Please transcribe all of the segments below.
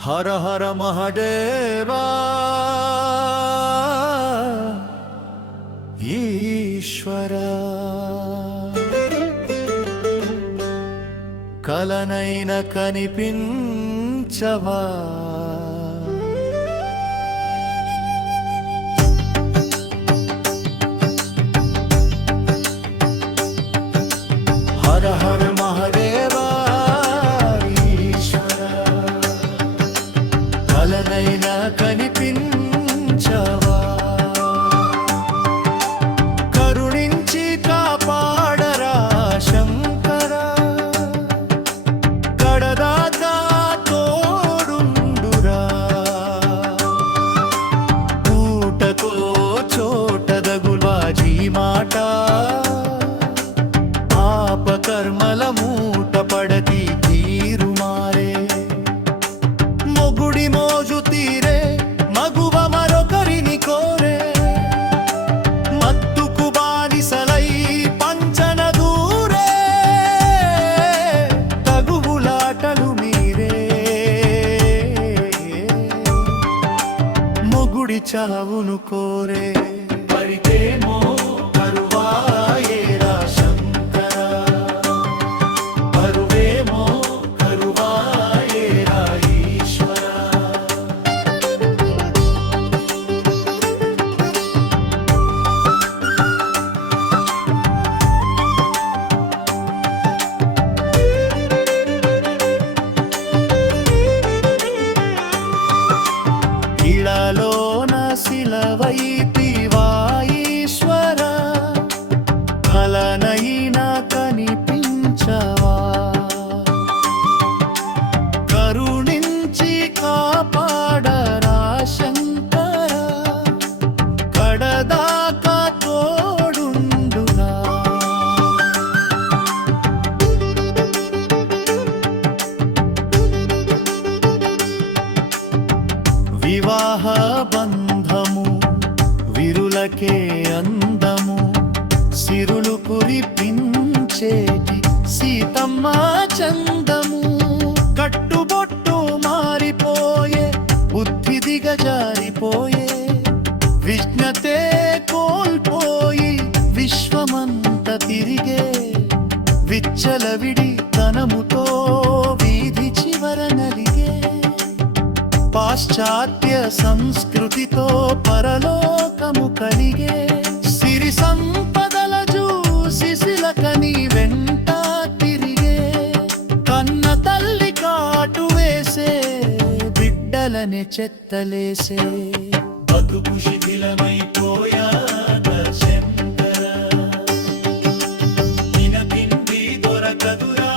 హర హర మహదేవా ఈశ్వరా కలనైన కనిపించవా హర హర మహదేవా ఈశ్వరా కలనైన కనిపించవా కరుణించి కాపాడరా శంకరా కడదాకా తోడుండురా పూటకో చోటదగులాజీ మాట పాపకర్మల మూట పడతి తీరు మారే మొగుడి మోజు తీరే మగువ మరొకరిని కోరే మత్తుకు బానిసలై పంచన దూరే తగువులాటలు మీరే మొగుడి చావును కోరే పరితేమో కరువాయేరా శంకరా పరువేమో కరువాయేరా ఈశ్వరా ఇళలోన శిలవైతివా ఈశ్వరా కలనైనా కనిపించవా కరుణించి కాపాడరా శంకరా కడదాకా తోడుండురా వివాహ బంధము విరులకే అందము సిరులు కురిపించేటి సీతమ్మ చందము కట్టుబొట్టు మారిపోయే బుద్ధి దిగజారిపోయే విజ్ఞతే కోల్పోయి విశ్వమంత తిరిగే విచ్చలవిడి తనముతో వీధి చివర నలిగే పాశ్చాత్య సంస్కృతితో పరలోకము కలిగే సిరి సంపదల చూసి సిలకని వెంట తిరిగే కన్న తల్లి కాటు వేసే బిడ్డలని చెత్తలేసే బతుకు శిథిలమైపోయాక శంకరా తినతిండి దొరకదురా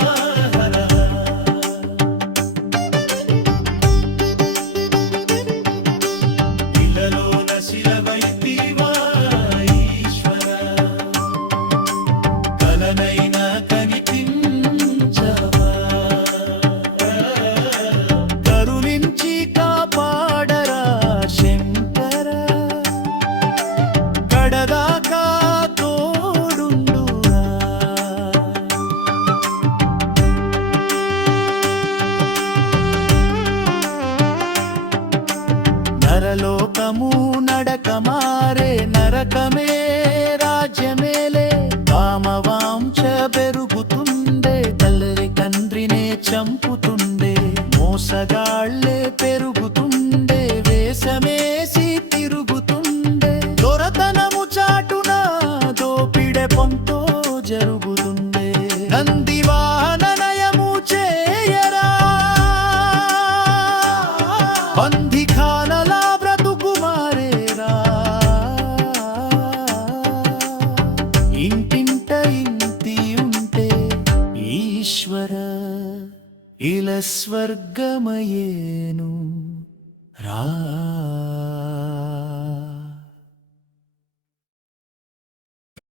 కరుణించి కాపాడరా శంకరా కడదాకా తోడుండురా నరలోకము నడక మారే నరకమే రాజ్యమేలే కామవాంఛ పెరుగుతుండే తల్లి తండ్రినే చంపుతుండే మోసగాళ్లే పెరుగుతుండే వేషమేసి తిరుగుతుండే దొరతనము చాటున దోపిడె పొంతో జరుగుతుండే నందివాహననయము చేయరా బందిఖానలా బ్రతుకు మారేరా ఇంటింట ఇంటి ఉంటే ఈశ్వర ఇల స్వర్గమయేను రా